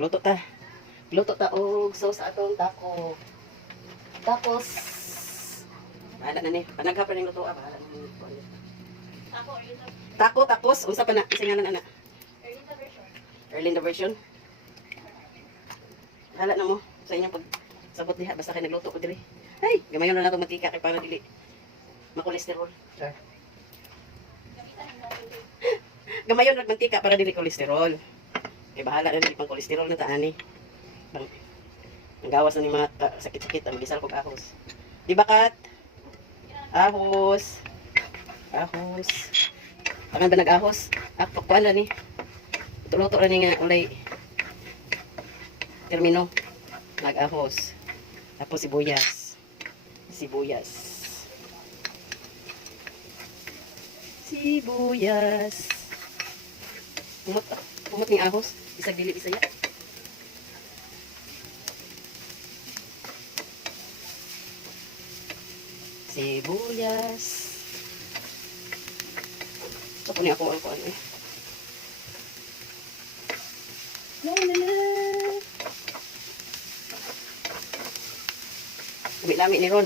Magluto ta. Luto ta og sauce sa atong taco. Tapos bahala na ni. Panagha pa ning luto bahala na ni. Taco tapos unsa pa na singalan ana? Erlinda version. Bahala na mo sa inyong pag sabot diha basta kay nagluto ko diri. Ay, gamayon na nato mantika kay para dili makolesterol. Sure. Gamayon ra mantika para dili kolesterol. Kay bahala na dili pang kolesterol na ta ani. Bang gawas na ni mga sakit-sakit ang gisal kog ahos. Di ba kat? Ahos. Ahos. Pangan ba nag-ahos? Ako kuan ra ni. Luto ra ni nga ulay termino. Nag-ahos. Tapos sibuyas. Sibuyas. Sibuyas. Umot ng ahos. Isag dili Bisaya. Sibuyas. Ito po niya ako ang kuan eh. La la la. Lami-lami ni Ron.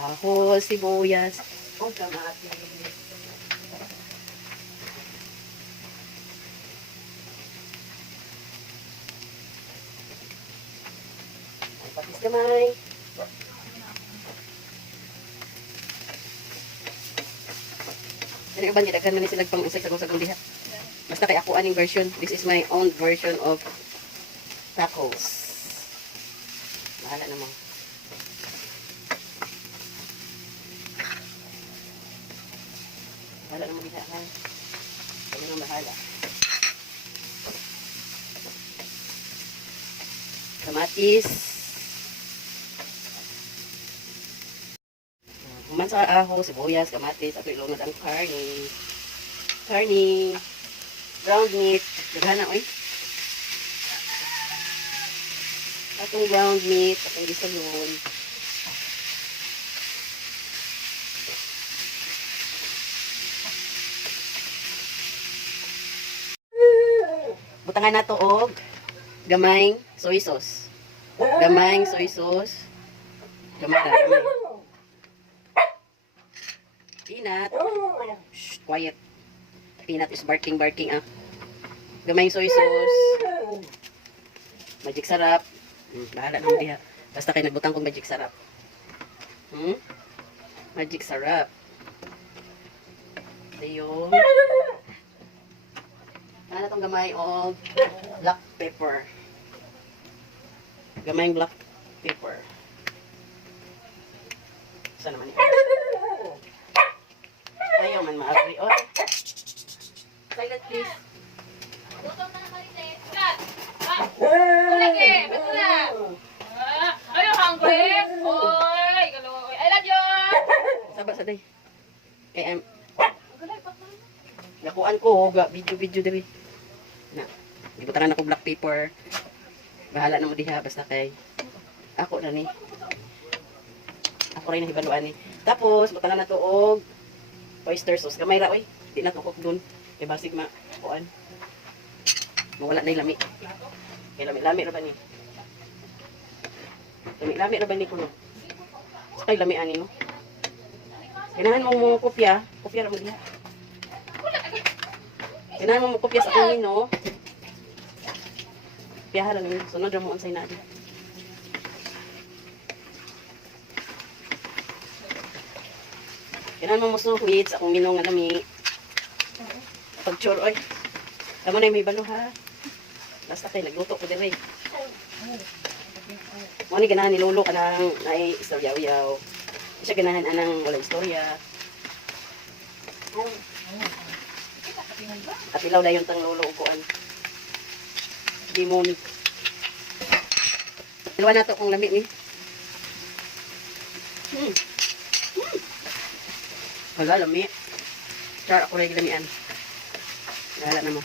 Ahos, sibuyas, o kamatis. Ang patis kamay. Ano yung banyan? Daghan na ni sila pang usay sagong-sagong diha. Basta kay ako aning version. This is my own version of tacos. Bahala na mo. Bahala na mo diha ha. Kami nang bahala. Kamatis. Human sa ahos, sibuyas, kamatis, at ilunod ang karni. Karni. Ground meat. Daghan na, oy. Atong ground meat, atong gisayon. Butangan na to og gamayng soy sauce. Gamayng soy sauce. Gamay na, gamay. Peanut. Shh, quiet. Peanut is barking ah. Gamayng soy sauce. Magic sarap. Bahala naman diha. Basta kayo nagbutang kong magic sarap. Magic sarap. Ayun. Ano itong gamay o black pepper. Gamayng black pepper. Saan naman yun? Ayaw man ma-agree. Oh. Silent please. Luto na naman rin. Kat! Ulagi! Betul na! Ayaw hungry! Oy! Galoy! I love you! Sabar sa day. Kaya nakuan ko. Video diri. Na. Ibutangan ako black pepper. Bahala na mo diha. Basta kay ako na ni. Ako rin nahibaluan ni. Tapos, butangan na to og oyster sauce. Gamay ra, oy. Di na tukok dun. Kaya basig kuan. Mawala na yung lami. Kaya lami-lami ra ba ni? Lami-lami ra ba ni kuno? Sakay lami ani no? Kailangan mo kopya. Kopya ra mo diha. Kailangan mo kopya sa kunin no? Piyaha lang yun. Sunod ra mo ansay na diha. Kailangan mo musuhit sa akong ginoo nga lami. Pag-chur, oy. Tama na yung may balo, ha? Basta kayo, nagluto ko din, eh. Muna ganahan ni Lolo ka ng istorya-uyaw. Siya ganahan anang walang istorya. At ilaw na yung tang Lolo upuan. Dimon. Ilawan na to kung lamig, ni. Wala, lamig. Char, ako rin lamian. Wala na mo.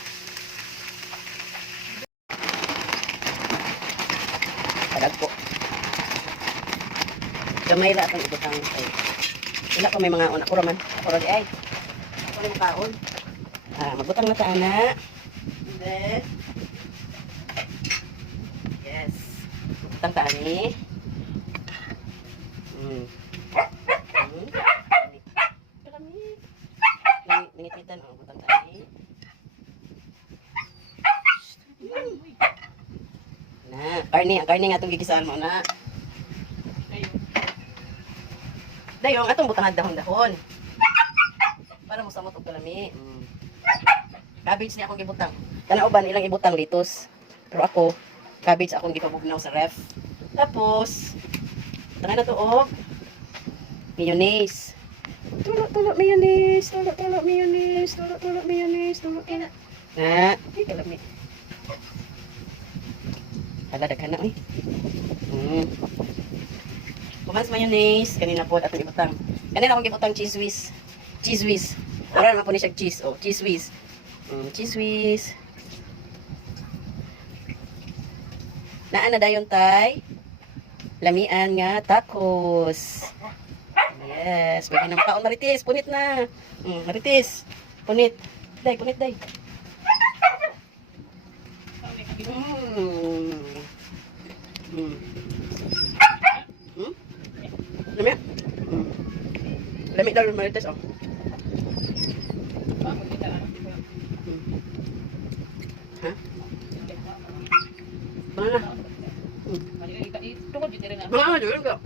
Padag po. Gamay lang itong ibutang. Wala pa may mga una. Ako raman. Ako rin ay. Ako rin kaon. Magbutang na ta, ana. Then, yes. Magbutang ta, ani. Minititan, butang ta, ani. Ang karne nga itong gigisaan mo na. Dayong, atong butangan dahon-dahon. Para mo samot og kalami. Cabbage niya akong gibutang. Tanauban ilang ibutang litos. Pero ako, cabbage akong gipabugnaw sa ref. Tapos, tangan na to og mayonnaise. Tulok mayonnaise. Tulok mayonnaise. Tulok mayonnaise. Na, kalami. Hala, daghan na, Kumans mayonnaise, kanina po atong ibutang. Kanina akong ibutang cheese whiz. Cheese whiz. Wala naman po ni siya cheese. Oh, cheese whiz. Cheese whiz. Naan na dayon tay. Lamian nga tacos. Yes, pwede na makaon Marites, punit na. Marites, punit. Punit day. Lami? Lami daw yung Marites, oh. Ha? Mana? Mana, jujur enggak?